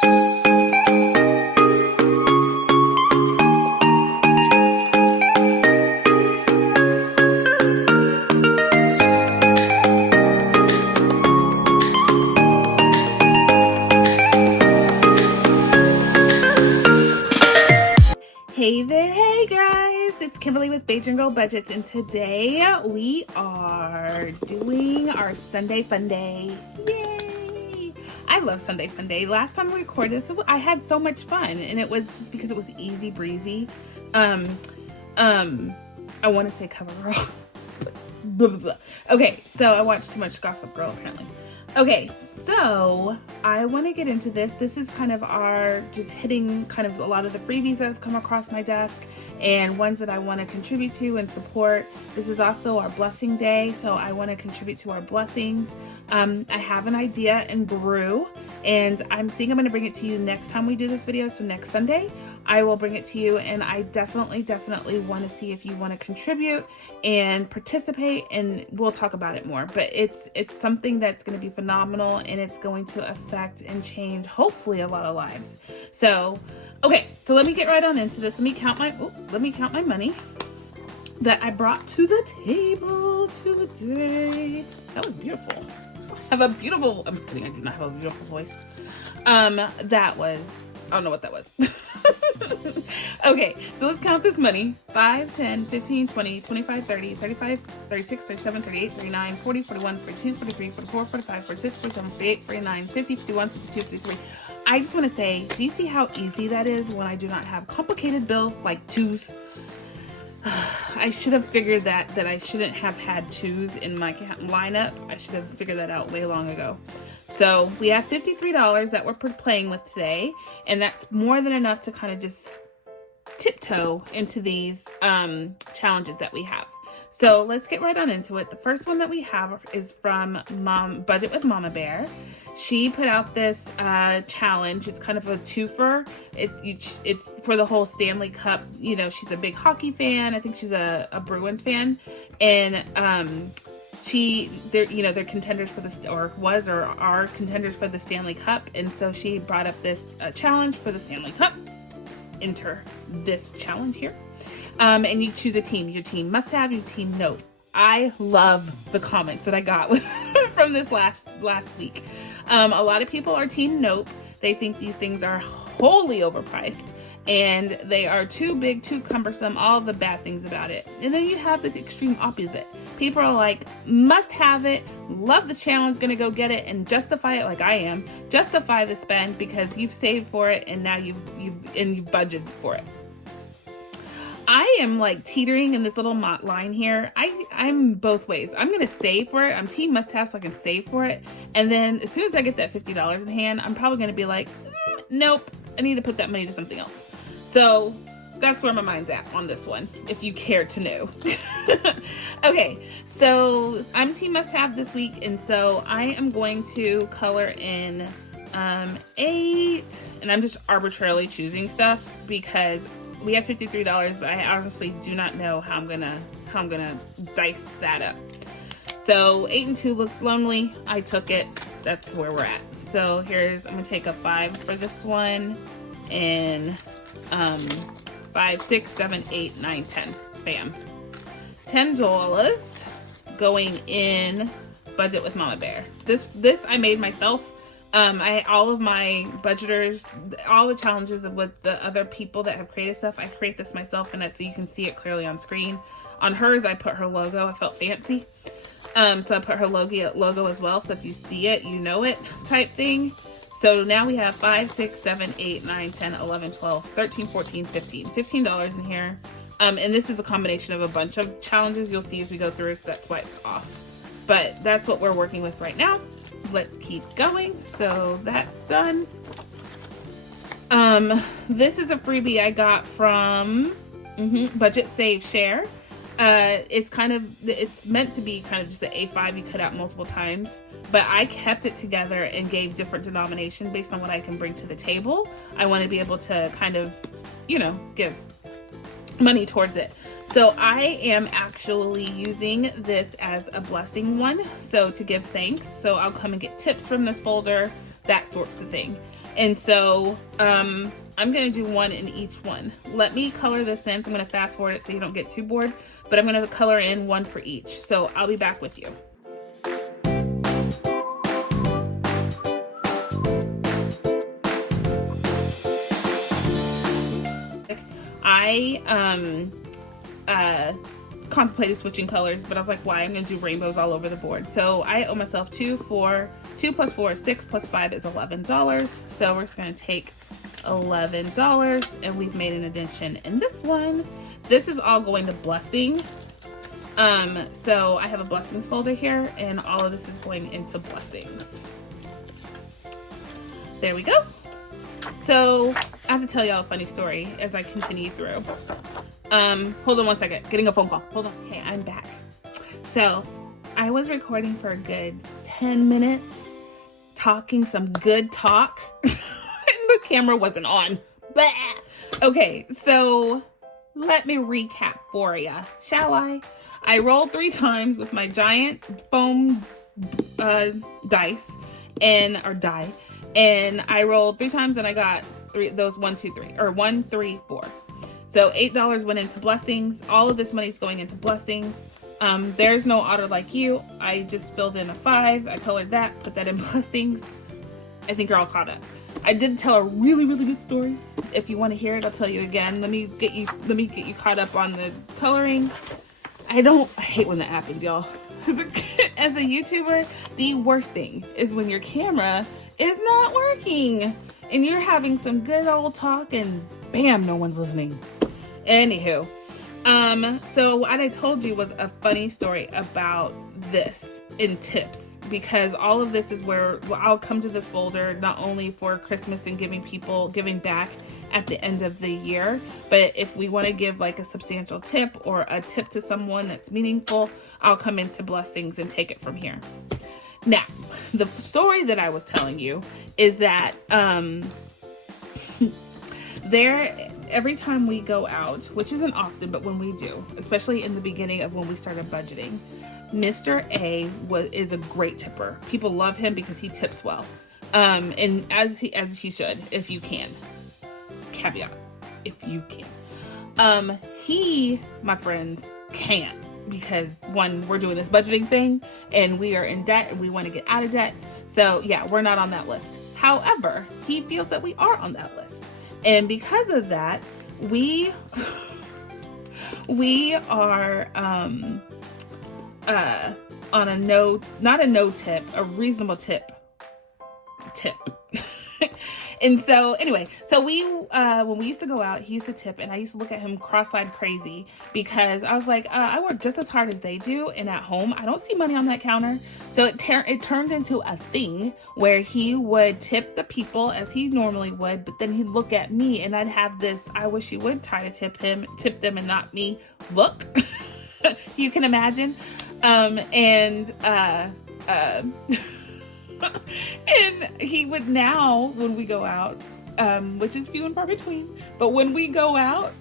Hey there, hey guys, it's Kimberly with Bajan Girl Budgets, and today we are doing our Sunday Funday. Yay! I love Sunday Funday. Last time we recorded this, I had so much fun, and it was just because it was easy breezy. I want to say Cover Girl. Blah, blah, blah. Okay, so I watched too much Gossip Girl apparently. Okay, so I want to get into this. This is kind of our just hitting kind of a lot of the freebies that have come across my desk and ones that I want to contribute to and support. This is also our blessing day, so I want to contribute to our blessings. I have an idea in brew, and I think I'm going to bring it to you next time we do this video. So next Sunday, I will bring it to you, and I definitely want to see if you want to contribute and participate, and we'll talk about it more. But it's something that's going to be phenomenal, and it's going to affect and change, hopefully, a lot of lives. So, okay, so let me get right on into this. Let me count my money that I brought to the table today. That was beautiful. I have a beautiful, I'm just kidding, I do not have a beautiful voice. That was, I don't know what that was. Okay, so let's count this money. 5, 10, 15, 20, 25, 30, 35, 36, 37, 38, 39, 40, 41, 42, 43, 44, 45, 46, 47, 48, 49, 50, 51, 52, 53. I just want to say, do you see how easy that is when I do not have complicated bills like twos? I should have figured that I shouldn't have had twos in my lineup. I should have figured that out way long ago. So we have $53 that we're playing with today, and that's more than enough to kind of just tiptoe into these challenges that we have. So let's get right on into it. The first one that we have is from Budget with Mama Bear. She put out this challenge. It's kind of a twofer. It's for the whole Stanley Cup. You know, she's a big hockey fan. I think she's a Bruins fan, and they're contenders for the, or are contenders for the Stanley Cup, and so she brought up this challenge for the Stanley Cup. Enter this challenge here, and you choose a team. Your team must have, your team note. I love the comments that I got from this last week. A lot of people are team note. They think these things are wholly overpriced, and they are too big, too cumbersome, all the bad things about it. And then you have the extreme opposite. People are like, must have it, love the challenge, gonna go get it, and justify it like I am. Justify the spend because you've saved for it, and now you've budgeted for it. I am like teetering in this little line here. I'm both ways. I'm gonna save for it. I'm team must have so I can save for it. And then as soon as I get that $50 in hand, I'm probably gonna be like, nope, I need to put that money to something else. So that's where my mind's at on this one, if you care to know. Okay, so I'm team must have this week, and so I am going to color in 8, and I'm just arbitrarily choosing stuff because we have $53, but I honestly do not know how I'm gonna dice that up. So 8 and 2 looks lonely. I took it. That's where we're at. So I'm gonna take a 5 for this one, and 5, 6, 7, 8, 9, 10. Bam. $10 going in Budget with Mama Bear. This I made myself. All of my budgeters, all the challenges of what the other people that have created stuff, I create this myself, and so you can see it clearly on screen. On hers, I put her logo. I felt fancy. So I put her logo as well. So if you see it, you know it type thing. So now we have 5, 6, 7, 8, 9, 10, 11, 12, 13, 14, 15. $15 in here. And this is a combination of a bunch of challenges you'll see as we go through, so that's why it's off. But that's what we're working with right now. Let's keep going. So that's done. This is a freebie I got from Budget Save Share. It's meant to be kind of just an A5 you cut out multiple times, but I kept it together and gave different denomination based on what I can bring to the table. I want to be able to kind of, give money towards it. So I am actually using this as a blessing one, so to give thanks. So I'll come and get tips from this folder, that sorts of thing. And so I'm going to do one in each one. Let me color this in. So I'm going to fast forward it so you don't get too bored, but I'm going to color in one for each. So I'll be back with you. I contemplated switching colors, but I was like, why? I'm gonna do rainbows all over the board. So I owe myself 2 plus 4 is 6 plus 5 is $11. So we're just gonna take $11 and we've made an addition in this one. This is all going to blessing. So I have a blessings folder here and all of this is going into blessings. There we go. So I have to tell y'all a funny story as I continue through. Hold on one second, getting a phone call. Hold on. Okay, I'm back. So I was recording for a good 10 minutes, talking some good talk. And the camera wasn't on. Blah. Okay, so let me recap for ya, shall I? I rolled 3 times with my giant foam dice or die. And I rolled 3 times and I got 3, those 1, 2, 3, or 1, 3, 4. So $8 went into blessings. All of this money is going into blessings. There's no otter like you. I just filled in a 5. I colored that, put that in blessings. I think you're all caught up. I did tell a really, really good story. If you want to hear it, I'll tell you again. Let me get you caught up on the coloring. I hate when that happens, y'all. As a YouTuber, the worst thing is when your camera is not working and you're having some good old talk and bam, no one's listening. Anywho, so what I told you was a funny story about this in tips, because all of this is where I'll come to this folder not only for Christmas and giving back at the end of the year, but if we want to give like a substantial tip or a tip to someone that's meaningful, I'll come into blessings and take it from here. Now, the story that I was telling you is that every time we go out, which isn't often, but when we do, especially in the beginning of when we started budgeting, Mr. A is a great tipper. People love him because he tips well, and as he should, if you can. Caveat, if you can. He, my friends, can't, because one, we're doing this budgeting thing and we are in debt and we want to get out of debt. So yeah, we're not on that list. However, he feels that we are on that list. And because of that, we are on a not a no tip, a reasonable tip. And so anyway, so we when we used to go out, he used to tip and I used to look at him cross-eyed crazy because I was like, I work just as hard as they do, and at home I don't see money on that counter. So it turned into a thing where he would tip the people as he normally would, but then he'd look at me and I'd have this I wish you would try to tip them and not me look. You can imagine. And he would now, when we go out, which is few and far between, but when we go out,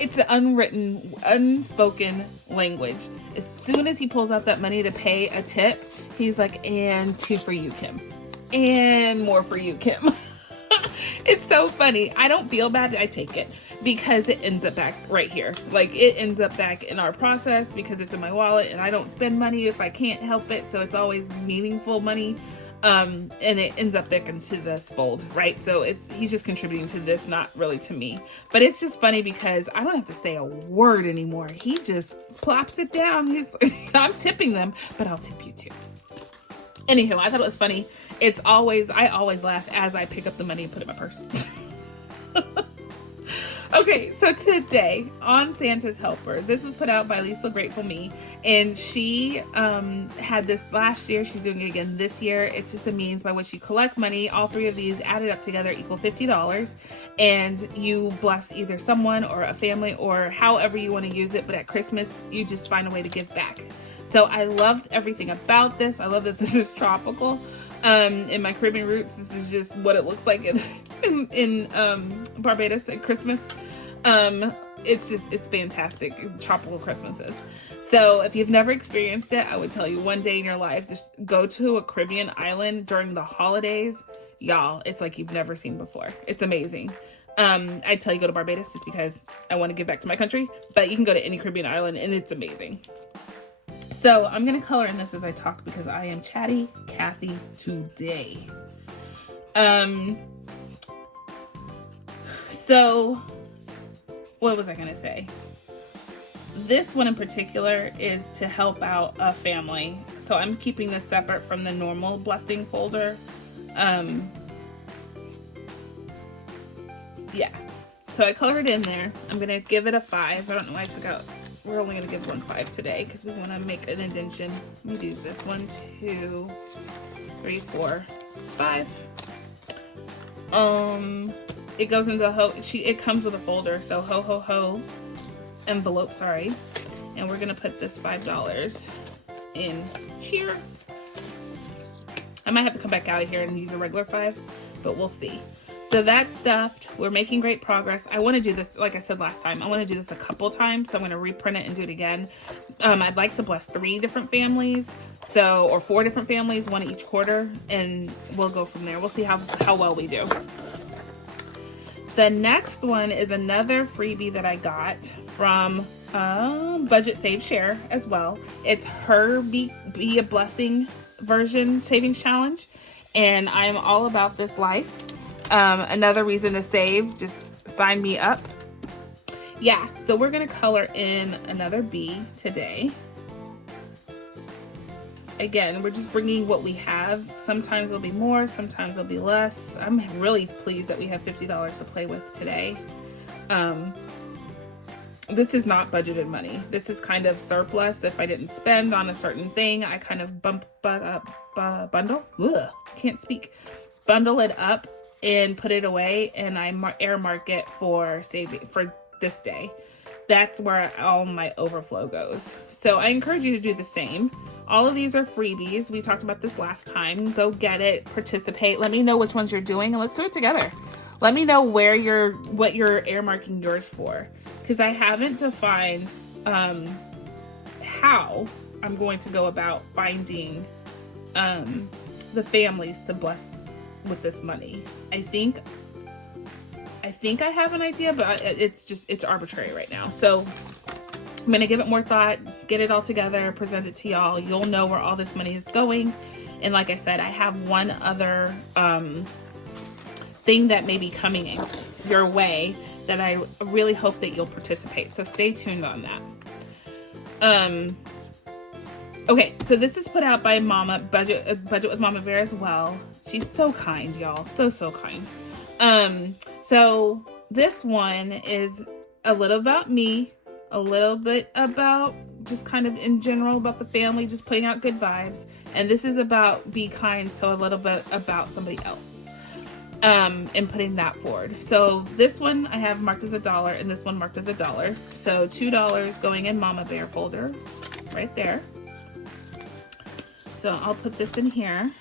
it's an unwritten, unspoken language. As soon as he pulls out that money to pay a tip, he's like, and 2 for you, Kim. And more for you, Kim. It's so funny. I don't feel bad. I take it because it ends up back right here. Like, it ends up back in our process because it's in my wallet and I don't spend money if I can't help it. So it's always meaningful money. And it ends up back into this fold, right? So he's just contributing to this, not really to me. But it's just funny because I don't have to say a word anymore. He just plops it down. I'm tipping them, but I'll tip you too. Anywho, I thought it was funny. I always laugh as I pick up the money and put it in my purse. Okay, so today on Santa's Helper, this is put out by Lisa Grateful Me, and she had this last year. She's doing it again this year. It's just a means by which you collect money. All 3 of these added up together equal $50, and you bless either someone or a family or however you want to use it. But at Christmas, you just find a way to give back. So I loved everything about this. I love that this is tropical. In my Caribbean roots, this is just what it looks like in Barbados at Christmas. It's fantastic. Tropical Christmases. So if you've never experienced it, I would tell you one day in your life, just go to a Caribbean island during the holidays y'all, it's like you've never seen before. It's amazing. I'd tell you go to Barbados just because I want to give back to my country, but you can go to any Caribbean island and it's amazing. So I'm going to color in this as I talk because I am chatty Kathy today. So what was I going to say? This one in particular is to help out a family. So I'm keeping this separate from the normal blessing folder. Yeah, so I colored in there. I'm gonna give it a 5. I don't know why I took out, we're only gonna give one 5 today because we want to make an indentation. Let me do this 1, 2, 3, 4, 5. It goes into the it comes with a folder, so ho ho ho envelope, sorry. And we're gonna put this $5 in here. I might have to come back out of here and use a regular 5, but we'll see. So that's stuffed. We're making great progress. I want to do this, like I said last time, I want to do this a couple times. So I'm going to reprint it and do it again. I'd like to bless 3 different families. Or 4 different families, 1 each quarter. And we'll go from there. We'll see how well we do. The next one is another freebie that I got from Budget Save Share as well. It's her Be a Blessing version savings challenge. And I'm all about this life. Another reason to save, just sign me up. Yeah, so we're gonna color in another B today. Again, we're just bringing what we have. Sometimes it'll be more, sometimes it'll be less. I'm really pleased that we have $50 to play with today. This is not budgeted money. This is kind of surplus. If I didn't spend on a certain thing, I kind of bundle. Ugh, can't speak. Bundle it up and put it away, and I air mark it for saving for this day. That's where all my overflow goes. So I encourage you to do the same. All of these are freebies. We talked about this last time. Go get it, participate. Let me know which ones you're doing, and let's do it together. Let me know what you're air marking yours for, because I haven't defined how I'm going to go about finding the families to bless with this money. I think I have an idea, but it's arbitrary right now. So I'm gonna give it more thought, get it all together, present it to y'all. You'll know where all this money is going. And like I said, I have one other thing that may be coming your way that I really hope that you'll participate. So stay tuned on that. Okay, so this is put out by Mama Budget with Mama Bear as well. She's so kind, y'all. So kind. So this one is a little about me, a little bit about just kind of in general about the family, just putting out good vibes. And this is about be kind, so a little bit about somebody else. And putting that forward. So this one I have marked as $1 and this one marked as $1. So $2 going in Mama Bear folder right there. So I'll put this in here.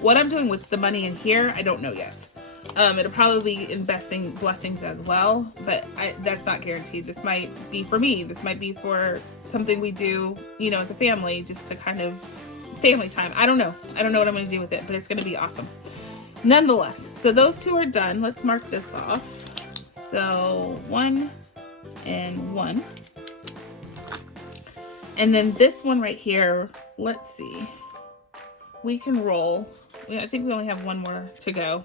What I'm doing with the money in here, I don't know yet. It'll probably be in blessings as well, but that's not guaranteed. This might be for me. This might be for something we do, as a family, just to kind of family time. I don't know. I don't know what I'm going to do with it, but it's going to be awesome. Nonetheless, so those 2 are done. Let's mark this off. So 1 and 1. And then this one right here, let's see. We can roll. I think we only have 1 more to go.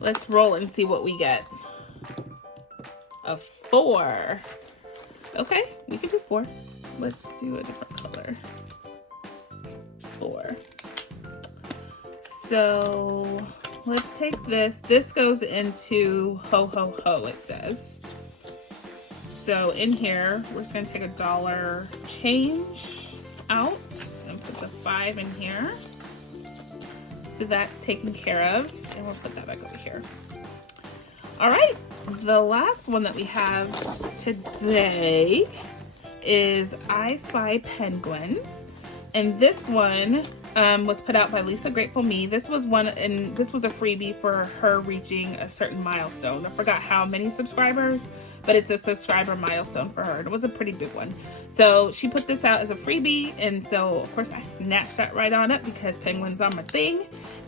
Let's roll and see what we get. A 4. Okay, we can do 4. Let's do a different color. 4. So let's take this. This goes into ho ho ho, it says. So in here, we're just gonna take $1 change out and put the 5 in here. So that's taken care of, and we'll put that back over here. All right, the last one that we have today is I Spy Penguins. And this one was put out by Lisa Grateful Me. This was one, and this was a freebie for her reaching a certain milestone. I forgot how many subscribers, but it's a subscriber milestone for her. It was a pretty big one. So she put this out as a freebie, and so of course I snatched that right on up because penguins are my thing.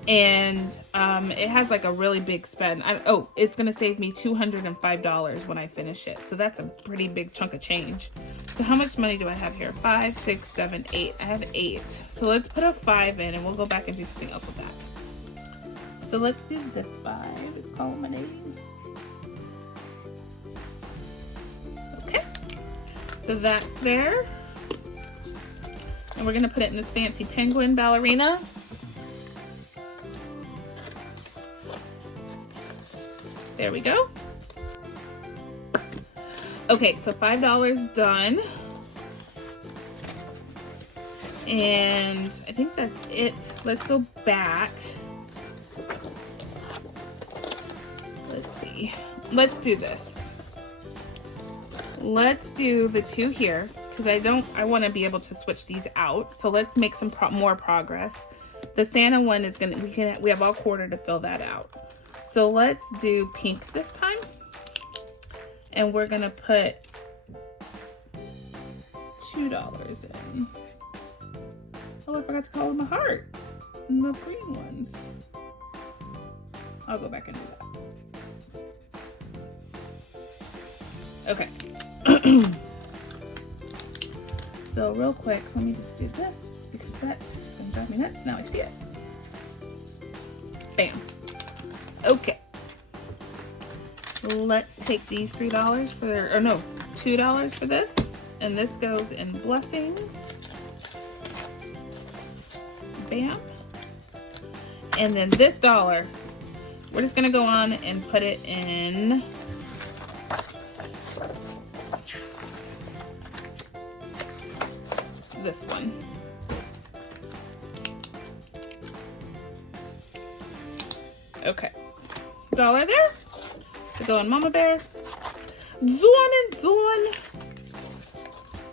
And it has like a really big spend. It's gonna save me $205 when I finish it. So that's a pretty big chunk of change. So how much money do I have here? 5, 6, 7, 8. I have 8. So let's put a 5 in and we'll go back and do something else with that. So let's do this 5. It's culminating. Okay. So that's there. And we're gonna put it in this fancy penguin ballerina. There we go. Okay, so $5 done. And I think that's it. Let's go back. Let's see. Let's do this. Let's do the 2 here because I want to be able to switch these out. So let's make some more progress. The Santa one is we have all quarter to fill that out. So let's do pink this time. And we're gonna put $2 in. Oh, I forgot to color my heart. And the green ones. I'll go back and do that. Okay. So real quick, let me just do this because that's gonna drive me nuts. Now I see it. Bam. Okay. Let's take these $3 for, or no, $2 for this. And this goes in blessings. Bam. And then this $1, we're just gonna go on and put it in this one. Okay. $1 there to go in Mama Bear. Zorn.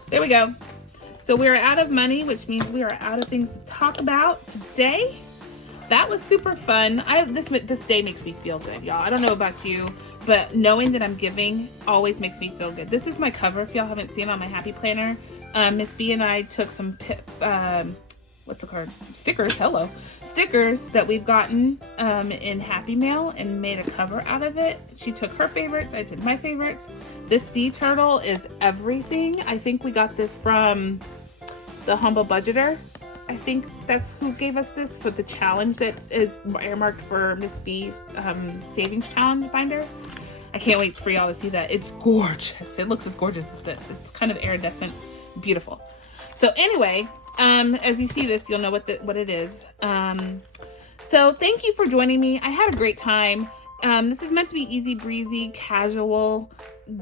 There we go. So we are out of money, which means we are out of things to talk about today. That was super fun. This day makes me feel good, y'all. I don't know about you, but knowing that I'm giving always makes me feel good. This is my cover if y'all haven't seen on my Happy Planner. Miss B and I took some what's the card? Stickers. Hello. Stickers that we've gotten in Happy Mail and made a cover out of it. She took her favorites. I did my favorites. This sea turtle is everything. I think we got this from the Humble Budgeter. I think that's who gave us this for the challenge that is earmarked for Miss B's Savings Challenge binder. I can't wait for y'all to see that. It's gorgeous. It looks as gorgeous as this. It's kind of iridescent. Beautiful. So anyway, as you see this, you'll know what it is. So thank you for joining me. I had a great time. This is meant to be easy breezy, casual,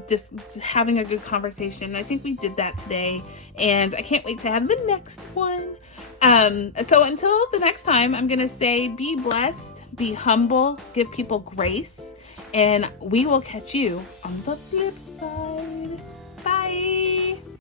just having a good conversation. I think we did that today, and I can't wait to have the next one. So until the next time, I'm gonna say be blessed, be humble, give people grace, and we will catch you on the flip side.